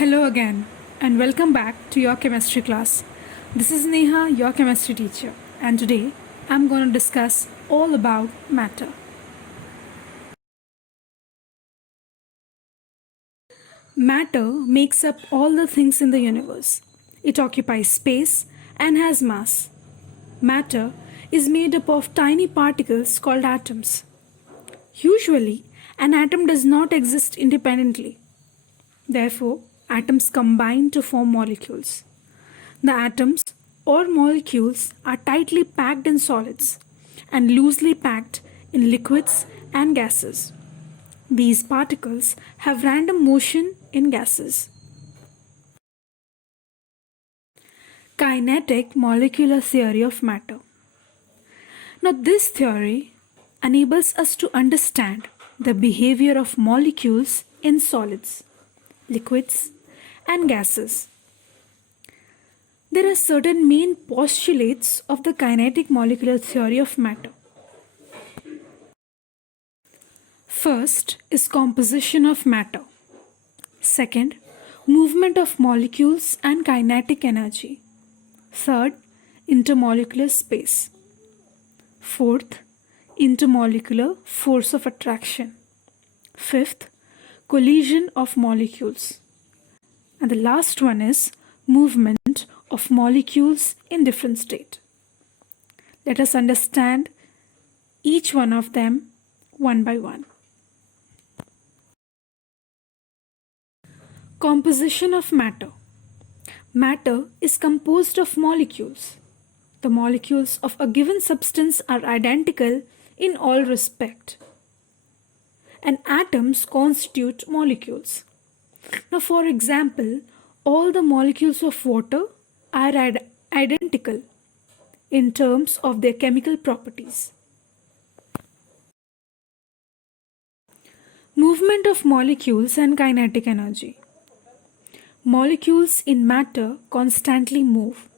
Hello again, and welcome back to your chemistry class. This is Neha, your chemistry teacher, and today I'm going to discuss all about matter. Matter makes up all the things in the universe. It occupies space and has mass. Matter is made up of tiny particles called atoms. Usually, an atom does not exist independently. Therefore, atoms combine to form molecules. The atoms or molecules are tightly packed in solids and loosely packed in liquids and gases. These particles have random motion in gases. Kinetic molecular theory of matter. Now, this theory enables us to understand the behavior of molecules in solids, liquids, and gases. There are certain main postulates of the kinetic molecular theory of matter. First is composition of matter. Second, movement of molecules and kinetic energy. Third, intermolecular space. Fourth, intermolecular force of attraction. Fifth, collision of molecules. And the last one is movement of molecules in different state. Let us understand each one of them one by one. Composition of matter. Matter is composed of molecules. The molecules of a given substance are identical in all respect. And atoms constitute molecules. Now, for example, all the molecules of water are identical in terms of their chemical properties. Movement of molecules and kinetic energy. Molecules in matter constantly move.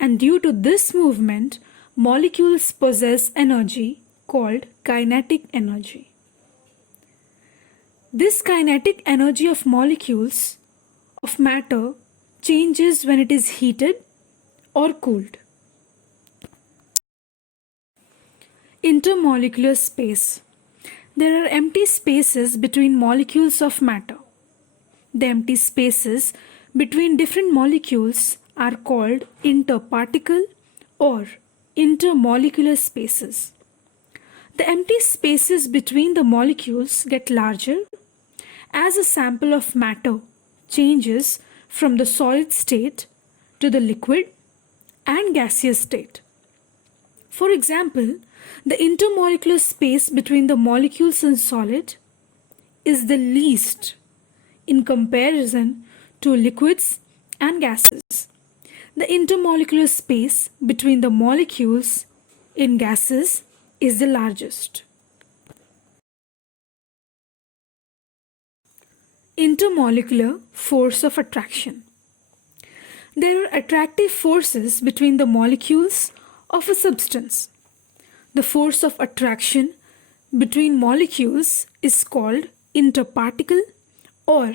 And due to this movement, molecules possess energy called kinetic energy. This kinetic energy of molecules of matter changes when it is heated or cooled. Intermolecular space. There are empty spaces between molecules of matter. The empty spaces between different molecules are called interparticle or intermolecular spaces. The empty spaces between the molecules get larger as a sample of matter changes from the solid state to the liquid and gaseous state. For example, the intermolecular space between the molecules in solid is the least in comparison to liquids and gases. The intermolecular space between the molecules in gases is the largest. Intermolecular force of attraction. There are attractive forces between the molecules of a substance. The force of attraction between molecules is called interparticle or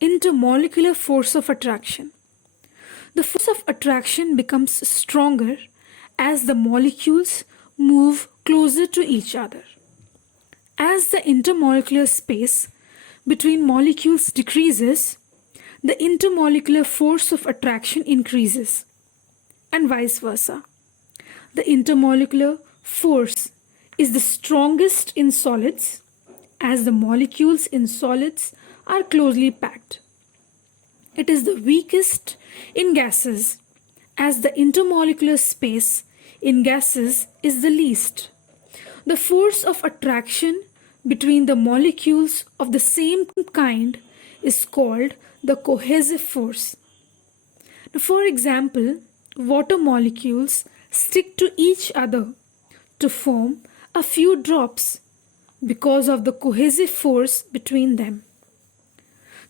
intermolecular force of attraction. The force of attraction becomes stronger as the molecules move closer to each other. As the intermolecular space between molecules decreases, the intermolecular force of attraction increases, and vice versa. The intermolecular force is the strongest in solids as the molecules in solids are closely packed. It is the weakest in gases as the intermolecular space in gases is the least. The force of attraction between the molecules of the same kind is called the cohesive force. Now, for example, water molecules stick to each other to form a few drops because of the cohesive force between them.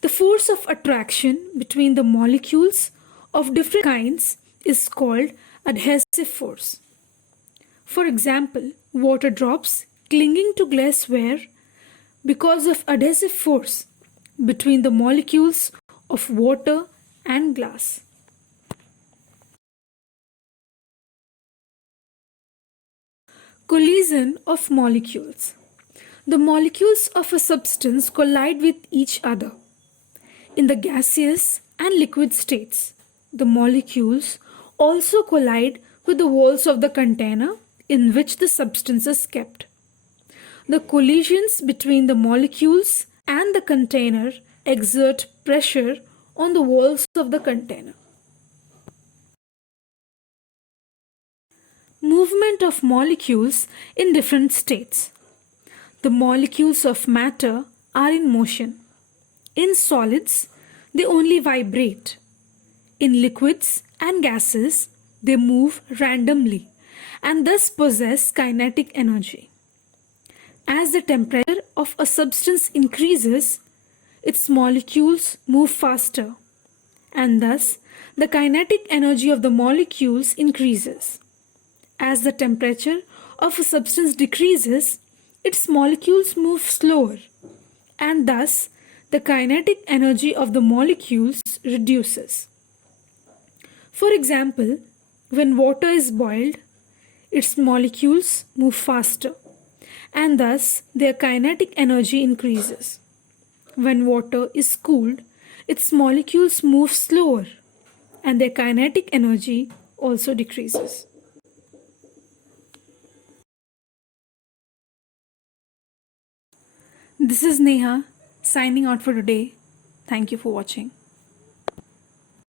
The force of attraction between the molecules of different kinds is called adhesive force. For example, water drops clinging to glassware because of adhesive force between the molecules of water and glass. Collision of molecules. The molecules of a substance collide with each other. In the gaseous and liquid states, the molecules also collide with the walls of the container in which the substance is kept. The collisions between the molecules and the container exert pressure on the walls of the container. Movement of molecules in different states. The molecules of matter are in motion. In solids, they only vibrate. In liquids and gases, they move randomly and thus possess kinetic energy. As the temperature of a substance increases, its molecules move faster, and thus the kinetic energy of the molecules increases. As the temperature of a substance decreases, its molecules move slower, and thus the kinetic energy of the molecules reduces. For example, when water is boiled, its molecules move faster, and thus their kinetic energy increases. When water is cooled, its molecules move slower, and their kinetic energy also decreases. This is Neha signing out for today. Thank you for watching.